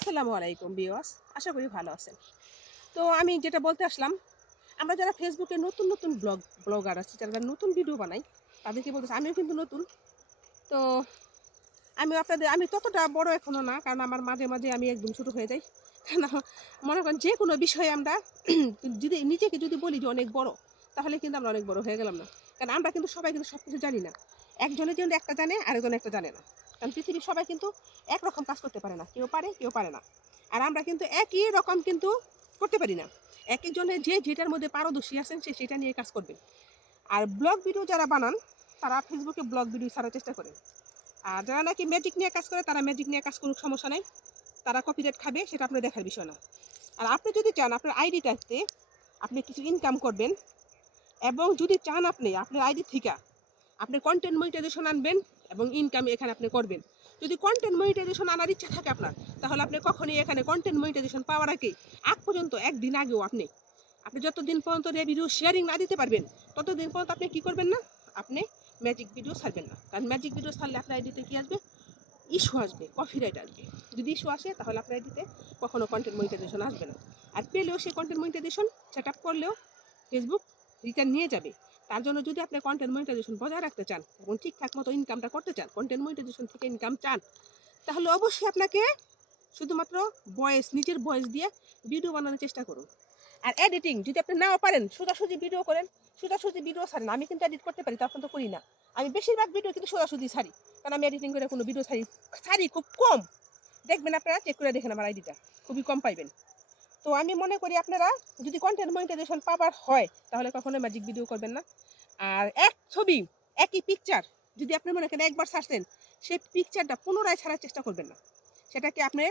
আসসালামু আলাইকুম ভিউয়ার্স, আশা করি ভালো আছেন। তো আমি যেটা বলতে আসলাম, আমরা যারা ফেসবুকে নতুন নতুন ব্লগার আছে, যারা নতুন ভিডিও বানাই, তাদেরকে বলতেছি আমিও কিন্তু নতুন। তো আমি ততটা বড় এখনো না, কারণ আমার মাঝে মাঝে আমি একদম ছোট হয়ে যাই। কারণ মনে করেন যে কোনো বিষয়ে আমরা যদি নিজেকে যদি বলি যে অনেক বড়, তাহলে কিন্তু আমরা অনেক বড় হয়ে গেলাম না। কারণ আমরা কিন্তু সবাই কিন্তু সবকিছু জানি না। একজনের জন্য একটা জানে, আরেকজন একটা জানে না। কারণ পৃথিবীর সবাই কিন্তু একরকম কাজ করতে পারে না, কেউ পারে কেউ পারে না। আর আমরা কিন্তু একই রকম কিন্তু করতে পারি না। এক একজনের যে যেটার মধ্যে পারদর্শী আছেন সে সেটা নিয়ে কাজ করবেন। আর ব্লগ ভিডিও যারা বানান, তারা ফেসবুকে ব্লগ ভিডিও ছাড়ার চেষ্টা করেন। আর যারা নাকি ম্যাজিক নিয়ে কাজ করে, তারা ম্যাজিক নিয়ে কাজ করুক, সমস্যা নাই। তারা কপিরাইট খাবে, সেটা আপনার দেখার বিষয় না। আর আপনি যদি চান আপনার আইডিটাতে আপনি কিছু ইনকাম করবেন, এবং যদি চান আপনি আপনার আইডি থেকে আপনি কন্টেন্ট মনিটাইজেশন আনবেন এবং ইনকাম এখানে আপনি করবেন। যদি কন্টেন্ট মনিটাইজেশন আনার ইচ্ছা থাকে আপনার, তাহলে আপনি কখনোই এখানে কন্টেন্ট মনিটাইজেশন পাওয়ার আগে আগ পর্যন্ত একদিন আগেও আপনি আপনি যতদিন পর্যন্ত ভিডিও শেয়ারিং না দিতে পারবেন, ততদিন পর্যন্ত আপনি কি করবেন না, আপনি ম্যাজিক ভিডিও ছাড়বেন না। কারণ ম্যাজিক ভিডিও ছাড়লে আপনার আইডিতে কি আসবে, ইস্যু আসবে, কপিরাইট আসবে। যদি ইস্যু আসে তাহলে আপনার আইডিতে কখনো কন্টেন্ট মনিটাইজেশন আসবে না। আর পেলেও সেই কন্টেন্ট মনিটাইজেশন সেট আপ করলেও ফেসবুক রিটার্ন নিয়ে যাবে। তার জন্য যদি আপনি কন্টেন্ট মনিটাইজেশন বজায় রাখতে চান এবং ঠিকঠাক মতো ইনকামটা করতে চান, কন্টেন্ট মনিটাইজেশন থেকে ইনকাম চান, তাহলে অবশ্যই আপনাকে শুধুমাত্র নিজের ভয়েস দিয়ে ভিডিও বানানোর চেষ্টা করুন। আর এডিটিং যদি আপনি নাও পারেন, সোজাসুজি ভিডিও করেন, সোজাসুজি ভিডিও ছাড়েন। আমি কিন্তু এডিট করতে পারি, তখন তো করি না। আমি বেশিরভাগ ভিডিও কিন্তু সোজাসুজি ছাড়ি, কারণ আমি এডিটিং করে কোনো ভিডিও ছাড়ি খুব কম। দেখবেন, আপনারা চেক করে দেখেন আমার আইডিটা, খুবই কম পাইবেন। তো আমি মনে করি আপনারা যদি কন্টেন্ট মনিটাইজেশন পাবার হয়, তাহলে কখনো ম্যাজিক ভিডিও করবেন না। আর এক ছবি, একই পিকচার যদি আপনি মনে করেন একবার ছাড়ছেন, সেই পিকচারটা পুনরায় ছাড়ার চেষ্টা করবেন না। সেটাকে আপনি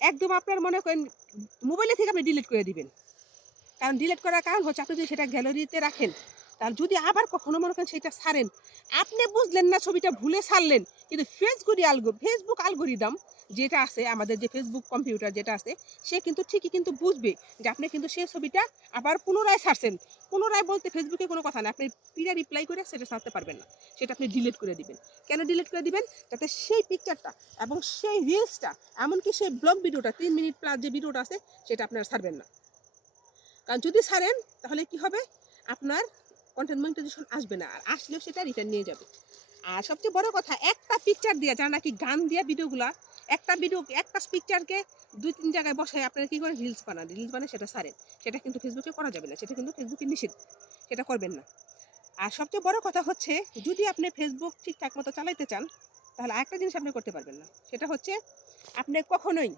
একদম আপনার মনে করেন মোবাইলে থেকে আপনি ডিলিট করে দিবেন। কারণ ডিলিট করার কারণ হচ্ছে আপনি যদি সেটা গ্যালারিতে রাখেন, তার যদি আবার কখনো মনে করেন সেটা ছাড়েন, আপনি বুঝলেন না ছবিটা ভুলে ছাড়লেন, কিন্তু ফেসবুক অ্যালগরিদম যেটা আছে, আমাদের যে ফেসবুক কম্পিউটার যেটা আছে, সে কিন্তু ঠিকই কিন্তু বুঝবে যে আপনি কিন্তু সেই ছবিটা আবার পুনরায় ছাড়ছেন। পুনরায় বলতে ফেসবুকে কোনো কথা না, আপনি পিরা রিপ্লাই করে সেটা ছাড়তে পারবেন না, সেটা আপনি ডিলিট করে দিবেন। কেন ডিলিট করে দিবেন? যাতে সেই পিকচারটা এবং সেই রিলসটা, এমনকি সেই ব্লগ ভিডিওটা 3 মিনিট প্লাস যে ভিডিওটা আছে, সেটা আপনারা ছাড়বেন না। কারণ যদি ছাড়েন তাহলে কি হবে, আপনার কন্টেন্ট মনিটাইজেশন আসবে না, আর আসলেও সেটা রিটার্ন নিয়ে যাবে। আর সবচেয়ে বড় কথা, একটা পিকচার দিয়ে, যারা নাকি গান দিয়া ভিডিওগুলা, একটা পিকচারকে 2-3 জায়গায় বসায় আপনারা কি করেন, রিলস বানায় সেটা ছাড়েন, সেটা কিন্তু ফেসবুকে করা যাবে না, সেটা কিন্তু ফেসবুকে নিষেধ, সেটা করবেন না। আর সবচেয়ে বড় কথা হচ্ছে, যদি আপনি ফেসবুক ঠিকঠাক মতো চালাইতে চান, তাহলে আরেকটা জিনিস আপনি করতে পারবেন না, সেটা হচ্ছে আপনি কখনোই